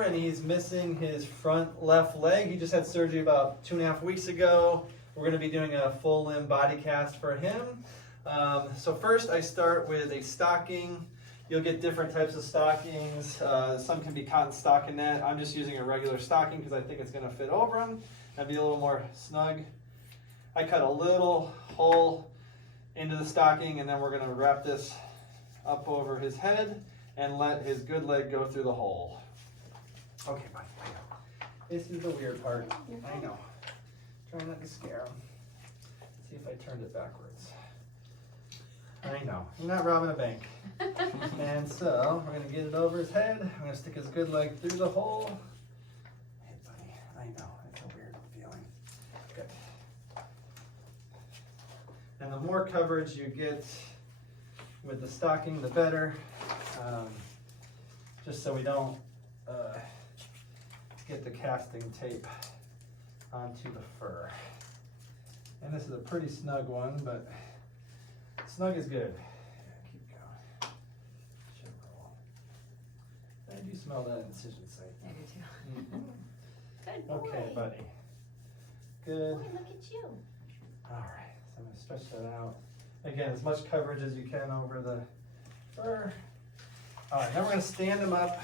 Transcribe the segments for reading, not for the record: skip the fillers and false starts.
And he's missing his front left leg. He just had surgery about 2.5 weeks ago. We're going to be doing a full limb body cast for him. So first I start with a stocking. You'll get different types of stockings. Some can be cotton stockinette. I'm just using a regular stocking because I think it's going to fit over him. That'd be a little more snug. I cut a little hole into the stocking, and then we're going to wrap this up over his head and let his good leg go through the hole. Okay, buddy, I know. This is the weird part. I know. Try not to scare him. See if I turned it backwards. I know. You're not robbing a bank. And so, we're going to get it over his head. I'm going to stick his good leg through the hole. Hey, buddy. I know. It's a weird feeling. Good. And the more coverage you get with the stocking, the better. Just so we don't get the casting tape onto the fur. And this is a pretty snug one, but snug is good. Yeah, keep going. Should roll. I do smell that incision site. I do too. Mm-hmm. Good boy. Okay, buddy. Good. Boy, look at you. All right, so I'm going to stretch that out. Again, as much coverage as you can over the fur. All right, now we're going to stand him up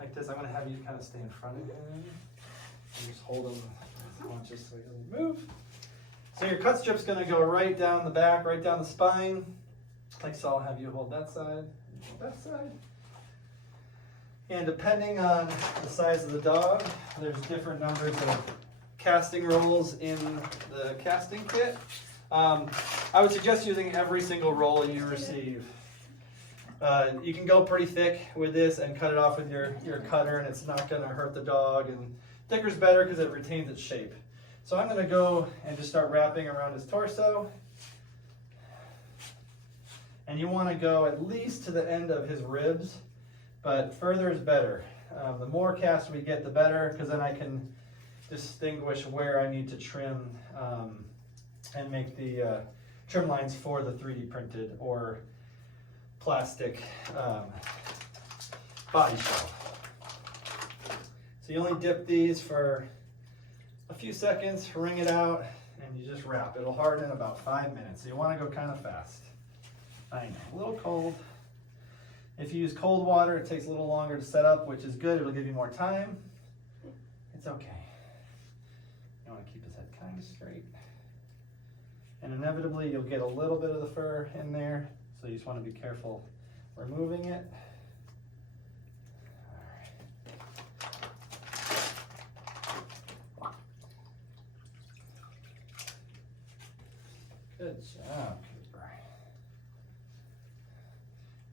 like this. I'm going to have you kind of stay in front of him and just hold him conscious so he doesn't move. So your cut strip's going to go right down the back, right down the spine. Like so, I'll have you hold that side, that side. And depending on the size of the dog, there's different numbers of casting rolls in the casting kit. I would suggest using every single roll you receive. You can go pretty thick with this and cut it off with your cutter, and it's not going to hurt the dog. And thicker's better because it retains its shape. So I'm going to go and just start wrapping around his torso. And you want to go at least to the end of his ribs, but further is better. The more cast we get, the better, because then I can distinguish where I need to trim and make the trim lines for the 3D printed or plastic body shell. So you only dip these for a few seconds, wring it out, and you just wrap. It'll harden in about 5 minutes. So you want to go kind of fast. I know, a little cold. If you use cold water, it takes a little longer to set up, which is good. It'll give you more time. It's okay. You want to keep his head kind of straight. And inevitably, you'll get a little bit of the fur in there. So you just want to be careful removing it. Good job, Cooper.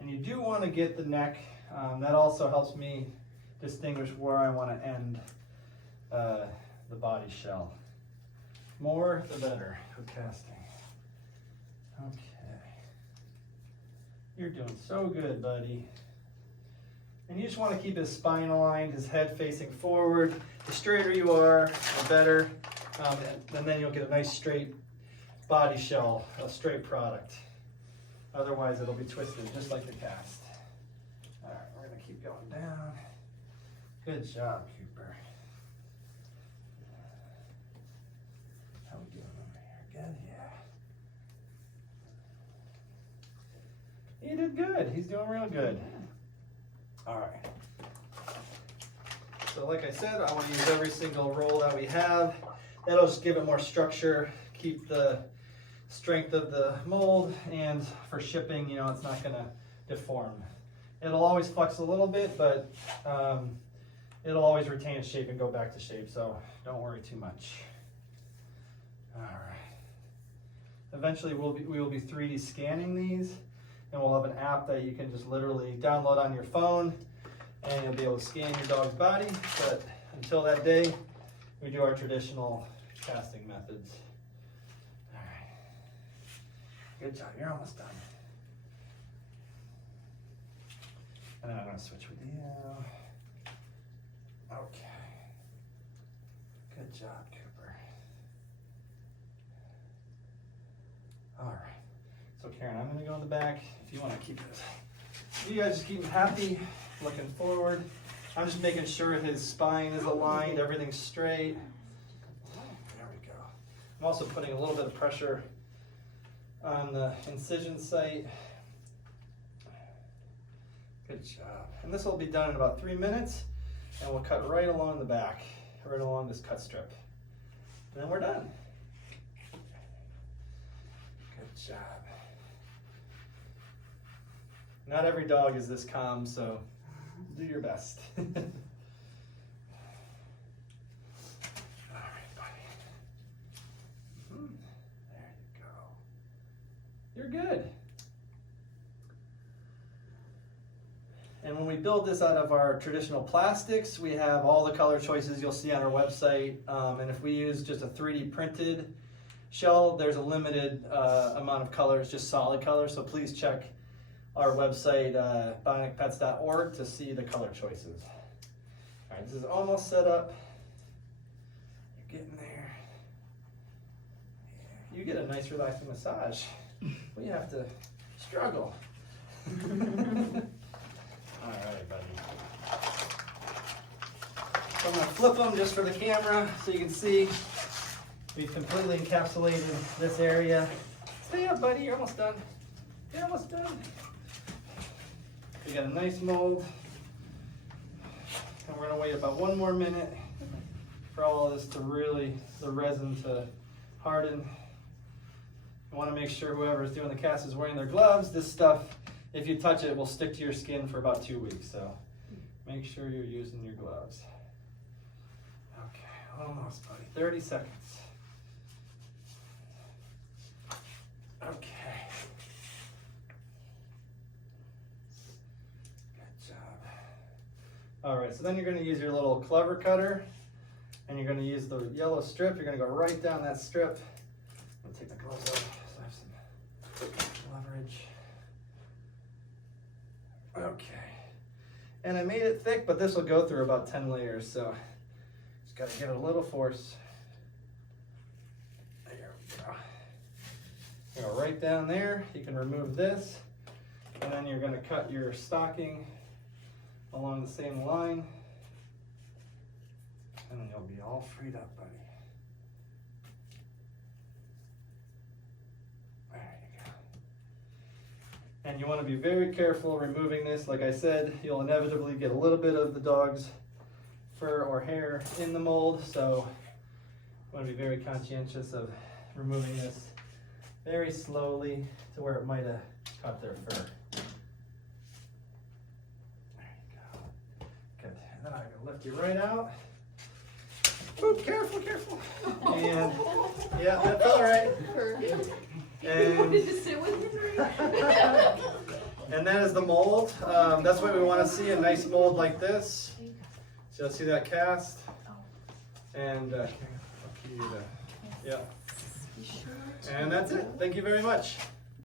And you do want to get the neck. That also helps me distinguish where I want to end the body shell. More, the better for casting. Okay. You're doing so good, buddy. And you just want to keep his spine aligned, his head facing forward. The straighter you are, the better. And then you'll get a nice straight body shell, a straight product. Otherwise, it'll be twisted, just like the cast. All right, we're going to keep going down. Good job, Cooper. How we doing over here? Good, yeah. He did good. He's doing real good. All right. So like I said, I want to use every single roll that we have. That'll just give it more structure, keep the strength of the mold, and for shipping, you know, it's not going to deform. It'll always flex a little bit, but it'll always retain its shape and go back to shape, so don't worry too much. All right. Eventually, we will be 3D scanning these, and we'll have an app that you can just literally download on your phone, and you'll be able to scan your dog's body. But until that day, we do our traditional casting methods. All right. Good job. You're almost done. And then I'm going to switch with you. Okay. Good job, Cooper. All right. So Karen, I'm going to go in the back. If you want to keep this, you guys just keep him happy, looking forward. I'm just making sure his spine is aligned, everything's straight. There we go. I'm also putting a little bit of pressure on the incision site. Good job. And this will be done in about 3 minutes, and we'll cut right along the back, right along this cut strip. And then we're done. Good job. Not every dog is this calm, so do your best. All right, buddy. There you go. You're good. And when we build this out of our traditional plastics, we have all the color choices you'll see on our website. And if we use just a 3D printed shell, there's a limited amount of colors, just solid colors. So please check our website, bionicpets.org, to see the color choices. All right, this is almost set up. You're getting there. You get a nice relaxing massage. We have to struggle. All right, buddy. So I'm gonna flip them just for the camera so you can see we've completely encapsulated this area. Stay up, buddy, you're almost done. You're almost done. We got a nice mold. And we're gonna wait about 1 more minute for all of this to really, the resin to harden. I wanna make sure whoever's doing the cast is wearing their gloves. This stuff, if you touch it, will stick to your skin for about 2 weeks, so make sure you're using your gloves. Okay, almost, buddy. 30 seconds. Okay. Good job. All right, so then you're gonna use your little clever cutter, and you're gonna use the yellow strip. You're gonna go right down that strip. I'm gonna take the gloves off so I have some leverage. Okay, and I made it thick, but this will go through about 10 layers, so just gotta give it a little force. There we go. You go right down there. You can remove this, and then you're gonna cut your stocking along the same line, and then you'll be all freed up, buddy. And you want to be very careful removing this. Like I said, you'll inevitably get a little bit of the dog's fur or hair in the mold, so you want to be very conscientious of removing this very slowly to where it might have caught their fur. There you go. Good. And then I'm going to lift you right out. Ooh, careful, careful. And yeah, that's all right. And, wanted to sit with me. and that is the mold. That's what we want to see, a nice mold like this. So let's see that cast. And I'll give you the, yeah. And that's it. Thank you very much.